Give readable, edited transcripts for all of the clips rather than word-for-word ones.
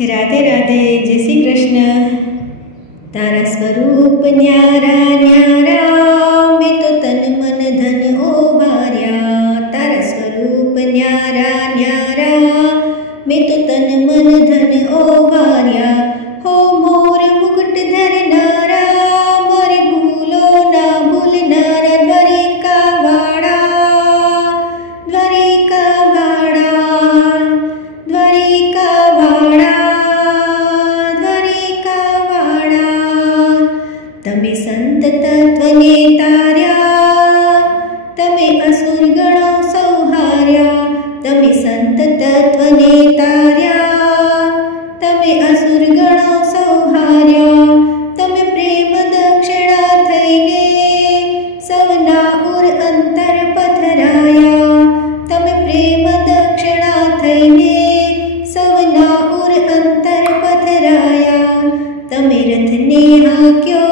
राधे राधे, जय श्री कृष्ण। तारा स्वरूप न्यारा न्यारा, मैं तो तन मन धन ओवार्या। तारा स्वरूप न्यारा न्यारा, मैं तो तन मन धन ओवार्या। हो मोर मुकुट धरनारा, मारी भूलो ना भूलनारा। द्वारिका वाड़ा, द्वारिका वाड़ा, द्वारिका वाड़ा, द्वारिका वाड़ा। तमे संत तत्वने तार्या, तमे असुर गणो संहार्या। तमे संत तत्वने तार्या, तमे असुर गणो संहार्या। तमे प्रेम दक्षिणा थईने, सवना उर अंतर पथराया। तमे प्रेम दक्षिणा थईने, सवना उर अंतर पथराया। तमे रथने हाक्यो,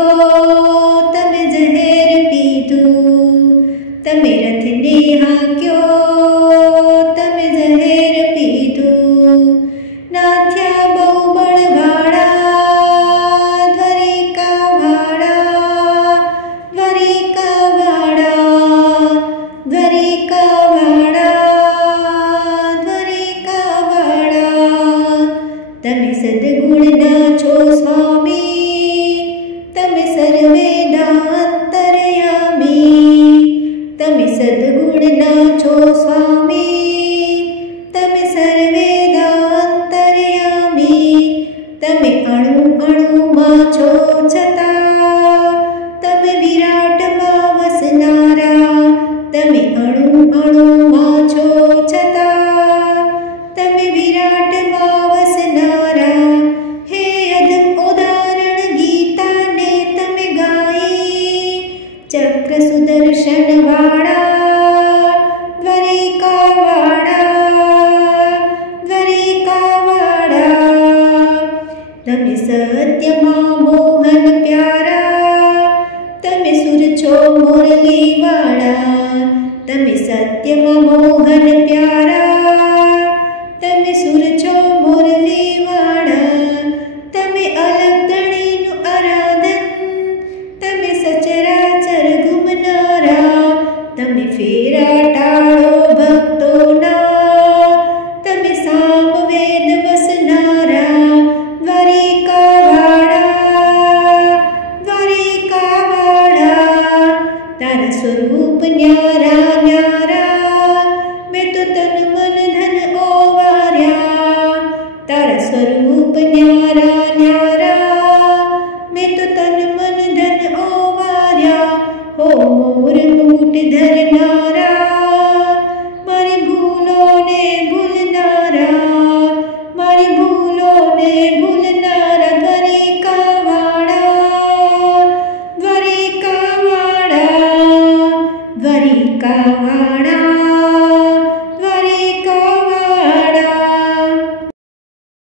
तमे जहर पीधू। तमे रथने हाक्यो, तमे जहर पीधू। नाथ्या बहु बळवाड़ा, द्वारिका वाड़ा, द्वारिका वाड़ा, द्वारिका वाड़ा, द्वारिका वाड़ा। तमे सद्गुण नाचो स्वामी, तमे सर्वेदा अंतर्यामी। तमे सद्गुण नाचो स्वामी, तमे सर्वेदा अंतर्यामी। तमे अणु अणु मां छो छतां, तमे विराट मां वसनारा। तमे अणु अणु मां छो छतां, तमे विराट मां वसनारा। हे अद्भुत उदाहरण गीता ने तमे गाई, चक्र सुदर्शन वाड़ा, द्वारिका वाड़ा, द्वारिका वाड़ा। तमे सत्य मां मोहन प्यारा, तमे सुर छो मुरली वाड़ा। तमे सत्य मां मोहन प्यारा, तमे सुर छो मुरली वाड़ा। तमे अलग धणीनु आराधन, तमे सचराचर घुमनारा। तमे फेरा टाळो भक्तोना, तमे सामवेद वसनारा। द्वारिका वाड़ा, द्वारिका वाड़ा। तारा स्वरूप न्यारा न्यारा, मैं तो तन मन धन ओवार्या। तारा स्वरूप न्यारा न्यारा, मैं तो तन मन धन ओवार्या। हो मोर मुकुट धरनारा, मारी भूलो ने भूलनारा। मारी भूलो ने भूलनारा। द्वारिका वाड़ा, द्वारिका वाड़ा, द्वारिका